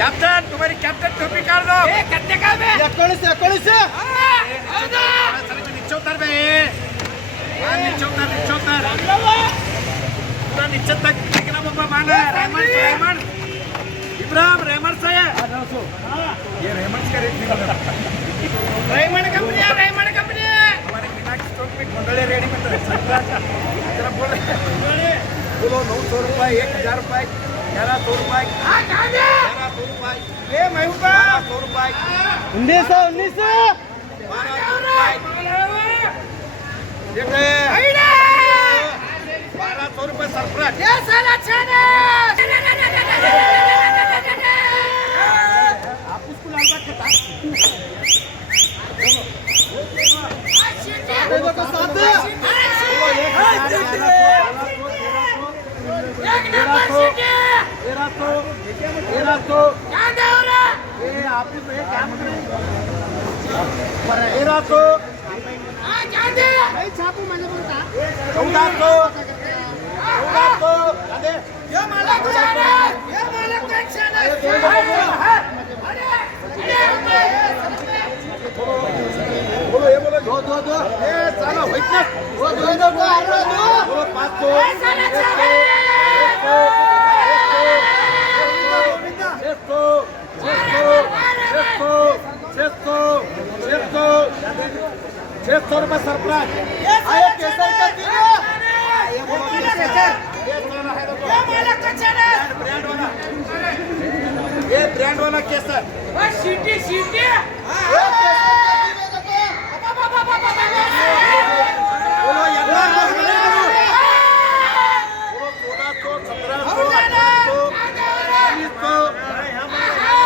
captain तुम्हारी captain टोपी काढ दो कत्ते का बे 19 हौदा नीचे उतर बे नीचे उतर पूरा नीचे तक देखना बाबा माना रेमंड इब्राहिम रेमंड से है ये रेमंड का रेट नहीं रेमंड कंपनी हमारे मीनाक्षी स्टोर पे गोंधळे रेडी में जरा बोल रहे बोलो 900 रुपए 1000 रुपए 1100 रुपए 1100 रुपए ए महबूबा 1200 रुपए 1900 देखले 1200 रुपए सरप्राइज ये साला छाने आप उसको लाल बात बता देखो तो साथ एक नंबर सीटी तेरा तो क्या दे हो रहा ये आप ये काम करें तेरा तो हां क्या दे भाई छापू मैंने बोलता 1400 तो दादे ये मालक टेंशन है बोलो ये बोलो दो ये चलो विटनेस बोलो 500 600 रुपये सरप्राइज केसर का दिया ये ब्रांड वाला केसर सीटी बोलो यल्ला बोलो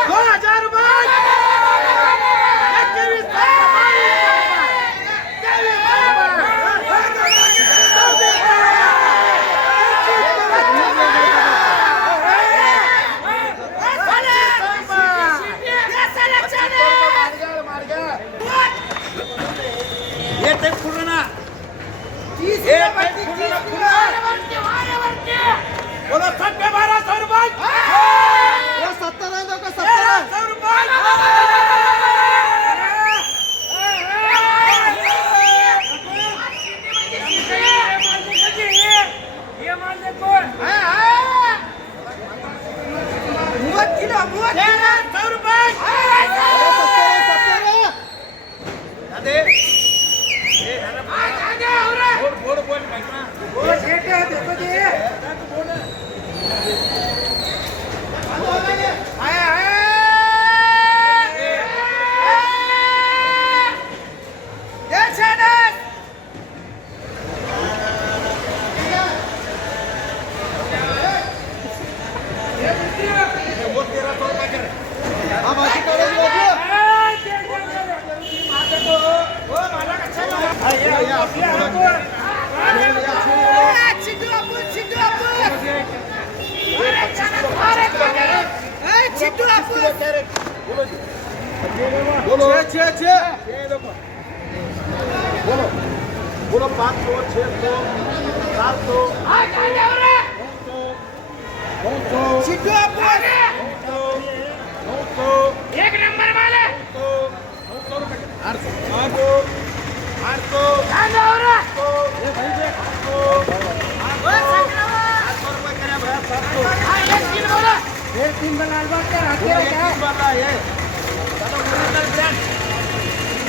2000 रुपये ये टेप खुल रहा ना ये बोलो सब पे 1200 रुपये 70 है तो 1300 रुपये ये मान दे कौन 30 किलो 1300 रुपये दादे बोल बोलो बोलो 500 600 700 एक नंबर वाले 900 रुपये 800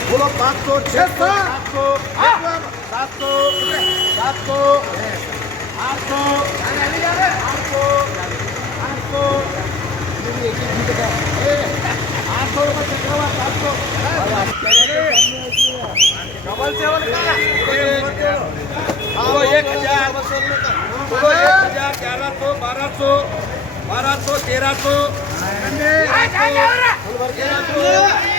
बोलो 500 600 700 700 700 800 डबल 7 का 1000 बोलो 1000 1100 1200 1300 1300